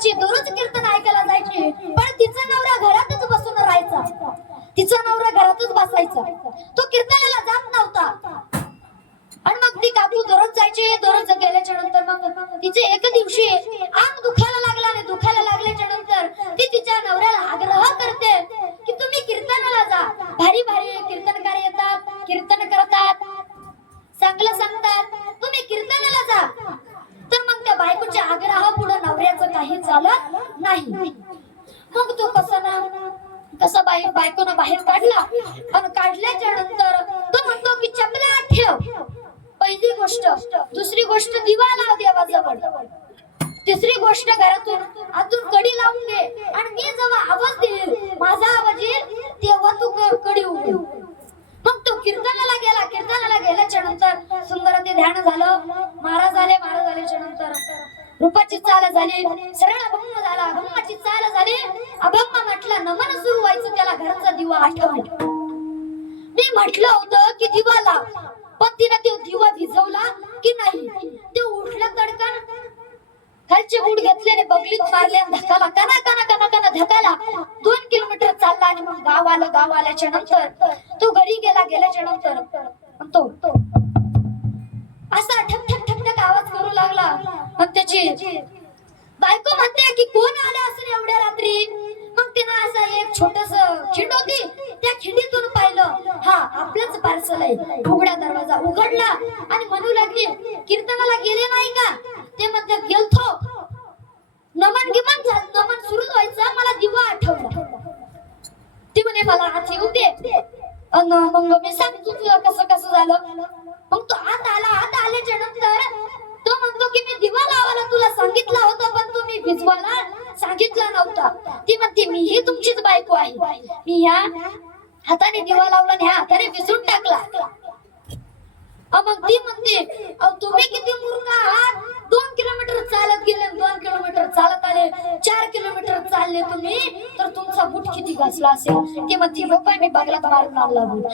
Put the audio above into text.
जायची, दररोज कीर्तन ऐकायला जायची, पण तिचा नवरा घरातच बसून राहायचा, तिचा नवरा घरातच बसायचा, तो कीर्तनाला जात नव्हता. आणि मग ती काकू दररोज जायची, दररोज गेल्याच्या नंतर मग तिचे एक दिवशी अंग दुखायला लागला, आणि दुखायला लागल्याच्या नंतर ती तिच्या नवऱ्याला आग्रह करते की तुम्ही कीर्तनाला जा, भारी भारी कीर्तनकार येतात, कीर्तन करतात, चांगलं सांगतात, तुम्ही कीर्तनाला जा. तर मग त्या बायकोच्या आग्रहापुढे नवऱ्याचं काही चालत नाही. मग तो कसा बायकोनं बाहेर काढला, आणि काढल्याच्या नंतर तो म्हणतो की चपला ठेव, पहिली गोष्ट. दुसरी गोष्ट दिवा लाव देवाजवळ. तिसरी गोष्ट घरातून आतून कडी लावून दे, आणि मी जेव्हा आवाज देईल, माझा आवाज येईल, तेव्हा तू कडी उघड. मग तो कीर्तनाला गेला. कीर्तनाला गेल्याच्या नंतर सुंदर ते ध्यान झालं, महाराज झाल्याच्या नंतर रूपाची चाल झाली, सरळ अभंग झाला, अभंगाची चाल झाली. अभंग म्हटलं, नमन सुरू व्हायचं, त्याला घराचा दिवा आठवला. मी म्हटलं होतं की दिवा लाव, पण तिने तो दिवा भिजवला की नाही. ते उठला तडकन, खालचे बूट घेतल्याने बगलीत मारले, धक्काला कना कना कना कना धक्काला. 2 किलोमीटर चालला, आणि मग गाव आल्याच्या नंतर तो घरी गेल्याच्या नंतर तो असा ठक ठक ठक ठक आवाज करू लागला. मग त्याची बायको म्हणते की कोण आले असेल एवढ्या रात्री. मग तिनं असा एक छोटस खिंड होती, त्या खिंडीतून पाहिलं, हा आपलंच पार्सल आहे. उघडा दरवाजा उघडला, आणि म्हणू लागली, कीर्तनाला गेले नाही का. ते म्हणते गेलतो, नमन गिमन झालं, नमन सुरू व्हायचं, मला दिवा आठवला. ती म्हणे मला आत येऊ दे, मग मी सांगतो तुला कसं कसं झालं. मग तो आत आल्याच्या नंतर तो म्हणतो की मी दिवा लावायला तुला सांगितलं होतं, पण तुम्ही भिजवायला सांगितलं नव्हता. ती म्हणते मी ही तुमचीच बायको आहे, मी ह्या हाताने दिवा लावला आणि ह्या हाताने भिजून टाकला. मग ती म्हणते तुम्ही किती मूर्ख आहात. 2 किलोमीटर चालत गेले, 2 किलोमीटर चालत आले, 4 किलोमीटर चालले तुम्ही, तर तुमचा बूट किती घासला असेल. ती म्हणते बाबा मी बगलात मारून आणला बूट.